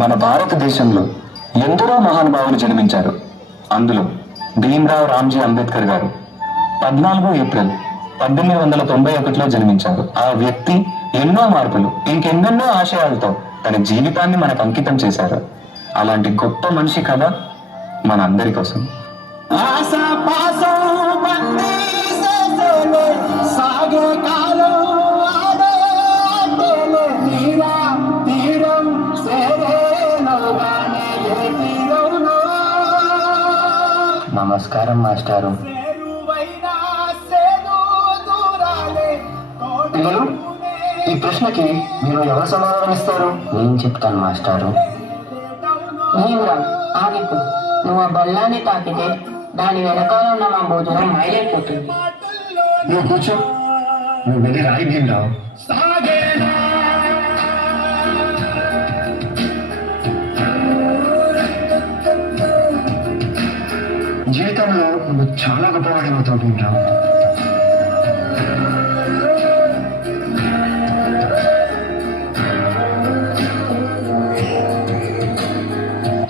మన భారతదేశంలో ఎందరో మహానుభావులు జన్మించారు. అందులో భీమ్రావ్ రామ్జీ అంబేద్కర్ గారు 14 ఏప్రిల్ 1891లో జన్మించారు. ఆ వ్యక్తి ఎన్నో మార్పులు, ఇంకెన్నెన్నో ఆశయాలతో తన జీవితాన్ని మనకు అంకితం చేశారు. అలాంటి గొప్ప మనిషి కథ మన అందరి కోసం. నమస్కారం మాస్టారు. పిల్లలు, ఈ ప్రశ్నకి మీరు ఎవరు సమాధానం ఇస్తారు? నేను చెప్తాను మాస్టారు. భీమ్రావ్, ఆగిపో. నువ్వు ఆ బల్లాన్ని తాకితే దాని వెనకాల ఉన్న మా భోజనం మైలైపోతుంది. నువ్వు కూర్చో. నువ్వు వెళ్ళి రాయి భీమ్రావ్. జీవితంలో నువ్వు చాలా గొప్పవాడినవుతావు భీమ్రావ్.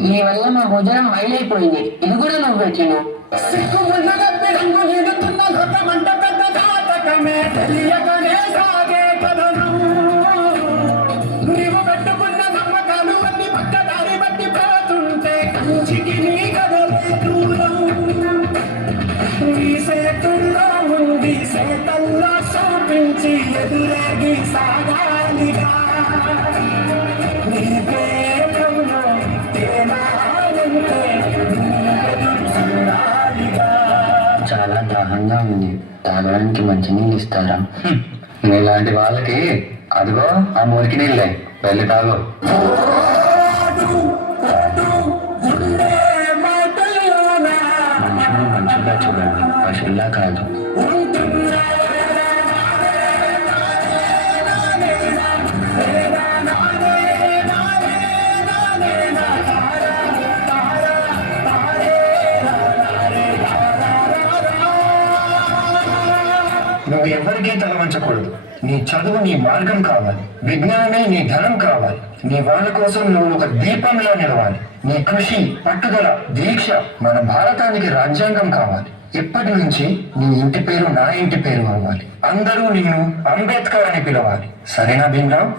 నీ వల్ల మా భోజనం మైలైపోయింది. ఇది కూడా నువ్వే తిను. ఎదురాగి సాగాలిగా చాలా దాహంగా ఉంది. తాగడానికి మంచినీళ్ళు ఇస్తారా? నీలాంటి వాళ్ళకి అదిగో ఆ మురికి నీళ్ళే, వెళ్ళి తాగు. మనుషులు మనుషుల్లా చూడండి, పశువుల్లా కాదు. నువ్వు ఎవరికీ తలవంచకూడదు. నీ చదువు నీ మార్గం కావాలి, విజ్ఞానమే నీ ధనం కావాలి. నీ వాళ్ళ కోసం నువ్వు ఒక దీపంలో నిలవాలి. నీ కృషి, పట్టుదల, దీక్ష మన భారతానికి రాజ్యాంగం కావాలి. ఇప్పటి నుంచి నీ ఇంటి పేరు నా ఇంటి పేరు అవ్వాలి. అందరూ నిన్ను అంబేద్కర్ అని పిలవాలి. సరేనా భీమ్రావ్?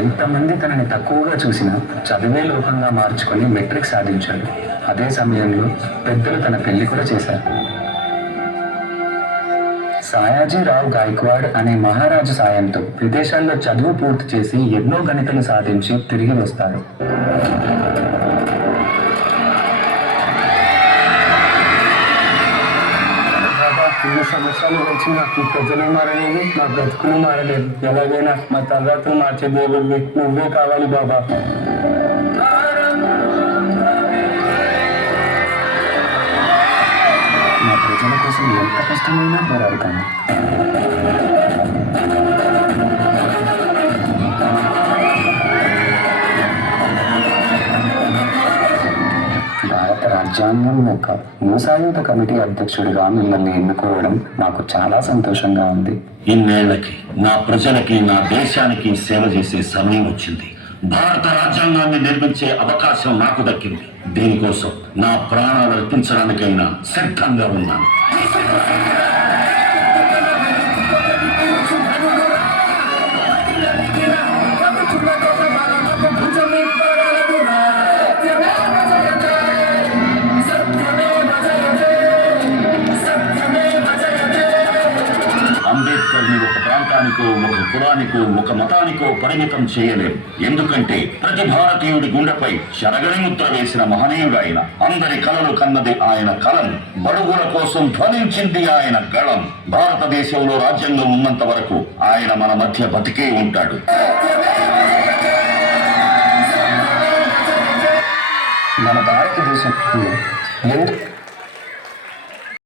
ఎంతమంది తనని తక్కువగా చూసినా చదివే లోకంగా మార్చుకొని మెట్రిక్ సాధించాడు. అదే సమయంలో పెద్దలు తన పెళ్లి కూడా చేశారు. సాయాజీరావు గాయక్వాడ్ అనే మహారాజు సాయంతో విదేశాల్లో చదువు పూర్తి చేసి ఎన్నో గణితలు సాధించి తిరిగి వస్తారు. ఎన్ని సంవత్సరాలు వచ్చి నాకు ప్రజలు మారలేదు, నా బ్రతుకులు మారలేదు. ఎలాగైనా మా తలరాత్రులు మార్చే దేవుడివి నువ్వే కావాలి బాబా. నా ప్రజల కోసం ఎంత కష్టమైనా పోరాడతాను. భారత రాజ్యాంగం యొక్క మూసాయుధ కమిటీ అధ్యక్షుడిగా మిమ్మల్ని ఎన్నుకోవడం నాకు చాలా సంతోషంగా ఉంది. ఇన్నేళ్లకి నా ప్రజలకి, నా దేశానికి సేవ చేసే సమయం వచ్చింది. భారత రాజ్యాంగాన్ని నిర్మించే అవకాశం నాకు దక్కింది. దీనికోసం నా ప్రాణాలు అర్పించడానికైనా సిద్ధంగా ఉన్నాను. అంబేద్కర్ని ఒక ప్రాంతానికో, ఒక కులానికో, ఒక మతానికో పరిమితం చేయలేం. ఎందుకంటే ప్రతి భారతీయుడి గుండెపై చెరగని ముద్ర వేసిన మహనీయుడు ఆయన. అందరి కలలు కన్నది ఆయన కలం, బడుగుల కోసం ధ్వనించింది ఆయన గళం. భారతదేశంలో రాజ్యాంగం ఉన్నంత వరకు ఆయన మన మధ్య బతికే ఉంటాడు. మన భారతదేశంలో